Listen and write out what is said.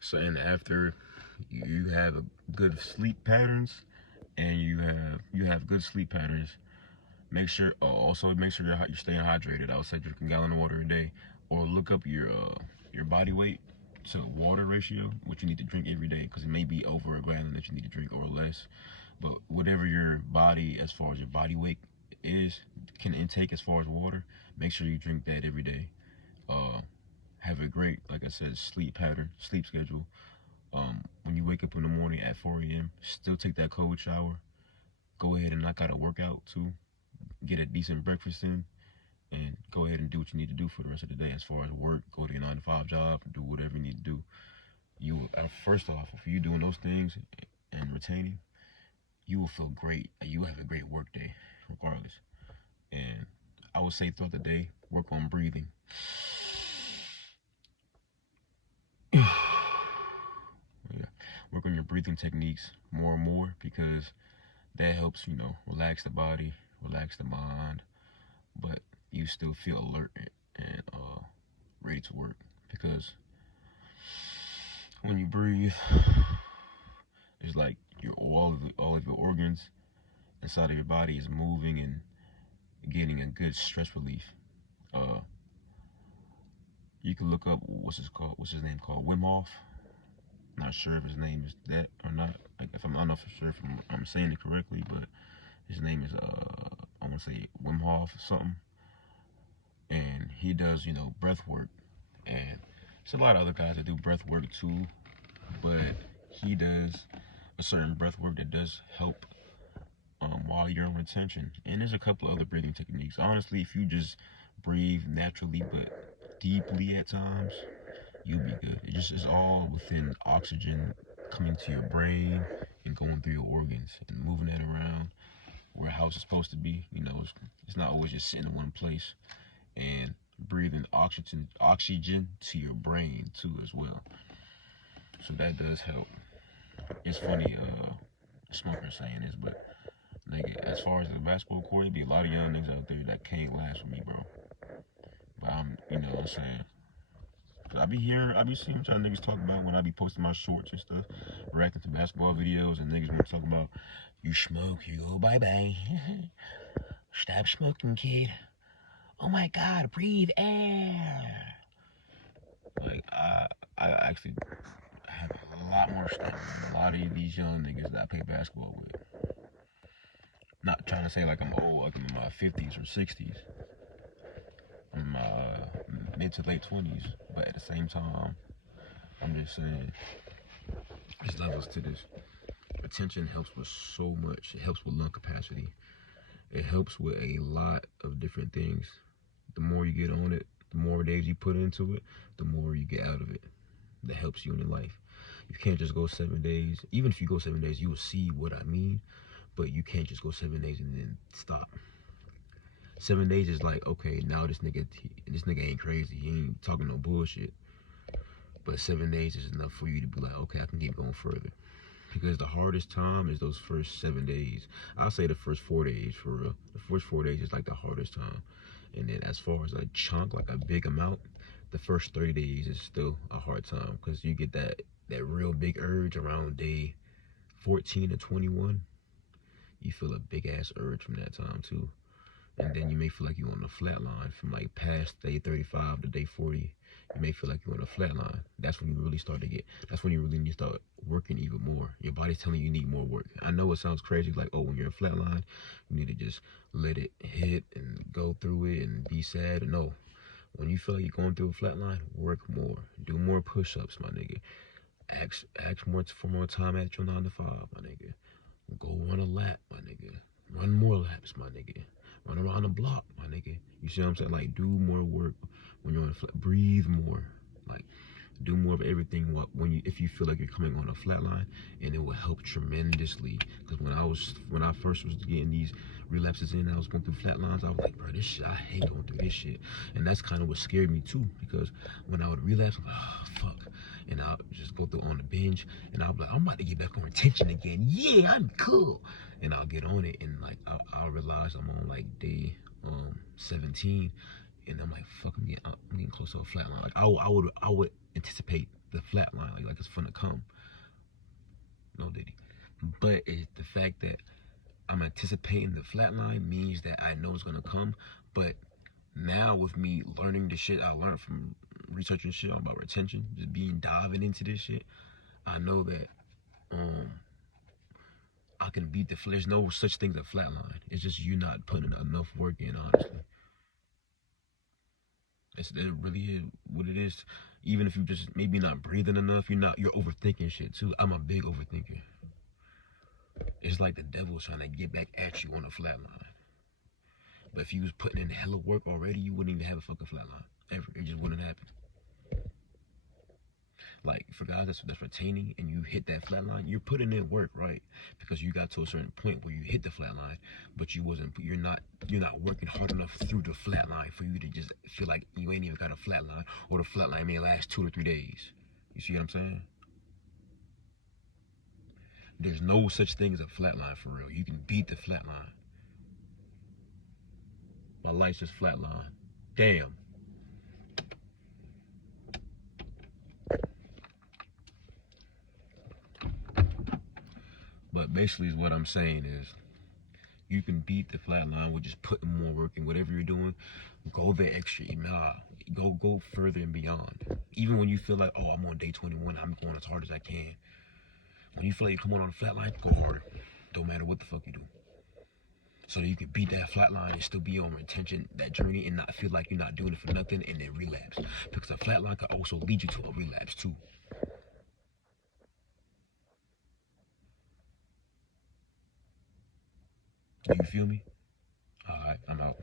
So, and after you have a good sleep patterns, and you have good sleep patterns, also make sure you're staying hydrated. I would say drink a gallon of water a day, or look up your body weight to water ratio, which you need to drink every day, because it may be over a gallon that you need to drink or less. But whatever your body, as far as your body weight is, can intake as far as water, make sure you drink that every day. Uh, have a great, like I said, sleep pattern, sleep schedule. When you wake up in the morning at 4 a.m., still take that cold shower. Go ahead and knock out a workout too. Get a decent breakfast in, and go ahead and do what you need to do for the rest of the day. As far as work, go to your 9 to 5 job, do whatever you need to do. You first off, if you're doing those things and retaining, you will feel great. You will have a great work day, regardless. And I would say throughout the day, work on breathing. Yeah. Work on your breathing techniques more and more, because that helps, relax the body, relax the mind, but you still feel alert and ready to work. Because when you breathe, it's like all of your organs inside of your body is moving and getting a good stress relief. You can look up what's his name called, Wim Hof. Not sure if his name is that or not. Like, I'm not sure if I'm saying it correctly, but his name is I want to say Wim Hof or something. And he does breath work, and there's a lot of other guys that do breath work too, but he does a certain breath work that does help while you're in retention. And there's a couple other breathing techniques. Honestly, if you just breathe naturally but deeply at times, you'll be good. It's all within oxygen coming to your brain and going through your organs and moving that around where how it's supposed to be. It's not always just sitting in one place. And breathing oxygen to your brain too as well. So that does help. It's funny, Smoker saying this, but nigga, as far as the basketball court, it be a lot of young niggas out there that can't last with me, bro. But you know what I'm saying? I be seeing what y'all niggas talking about when I be posting my shorts and stuff, reacting to basketball videos, and niggas be talking about, you smoke, you go bye-bye. Stop smoking, kid. Oh my God, breathe air. Like, I actually have a lot more stuff than a lot of these young niggas that I play basketball with. Not trying to say like I'm old, like I'm in my 50s or 60s. I'm in my mid to late 20s. But at the same time, I'm just saying, there's levels to this. Attention helps with so much. It helps with lung capacity. It helps with a lot of different things. The more you get on it, the more days you put into it, the more you get out of it. That helps you in your life. You can't just go 7 days. Even if you go 7 days, you will see what I mean. But you can't just go 7 days and then stop. 7 days is like, okay, now this nigga ain't crazy. He ain't talking no bullshit. But 7 days is enough for you to be like, okay, I can keep going further. Because the hardest time is those first 7 days. I'll say the first 4 days, for real. The first 4 days is like the hardest time. And then as far as a chunk, like a big amount, the first 30 days is still a hard time, because you get that real big urge around day 14 to 21. You feel a big ass urge from that time too. And then you may feel like you're on a flat line from like past day 35 to day 40. You may feel like you're on a flat line. That's when you really need to start working even more. Your body's telling you need more work. I know it sounds crazy, like, oh, when you're in a flat line, you need to just let it hit and go through it and be sad. No. When you feel like you're going through a flat line, work more. Do more push-ups, my nigga. Ask for more time at your 9 to 5, my nigga. Go run a lap, my nigga. Run more laps, my nigga. Run around the block, my nigga. You see what I'm saying? Like, do more work when you're on a flat. Breathe more. Like, do more of everything if you feel like you're coming on a flat line, and it will help tremendously. Because when I first was getting these relapses in, I was going through flat lines, I was like, bro, this shit, I hate going through this shit. And that's kind of what scared me too, because when I would relapse, I'm like, oh, fuck. And I'll just go through on the binge, and I'll be like, I'm about to get back on retention again. Yeah, I'm cool. And I'll get on it, and like I'll realize I'm on like day 17, And I'm like, fuck, I'm getting close to a flat line. Like I would anticipate the flat line, like it's finna come. No diddy. But it's the fact that I'm anticipating the flat line means that I know it's gonna come. But now with me learning the shit I learned from researching shit about retention, just diving into this shit, I know that I can beat there's no such thing as a flat line. It's just you not putting enough work in, honestly. It really is what it is. Even if you just maybe not breathing enough, you're overthinking shit too. I'm a big overthinker. It's like the devil's trying to get back at you on a flat line. But if you was putting in hella work already, you wouldn't even have a fucking flat line. Ever. It just wouldn't happen. Like for guys that's retaining and you hit that flat line, you're putting in work, right? Because you got to a certain point where you hit the flat line, but you're not working hard enough through the flat line for you to just feel like you ain't even got a flat line, or the flat line may last 2 to 3 days. You see what I'm saying? There's no such thing as a flat line for real. You can beat the flat line. My life's just flat line. Damn. But basically, what I'm saying is, you can beat the flat line with just putting more work in whatever you're doing. Go the extra mile. Go further and beyond. Even when you feel like, oh, I'm on day 21, I'm going as hard as I can. When you feel like you're coming on a flat line, go harder. Don't matter what the fuck you do. So that you can beat that flat line and still be on retention, that journey, and not feel like you're not doing it for nothing and then relapse. Because a flat line can also lead you to a relapse too. Do you feel me? Alright, I'm out.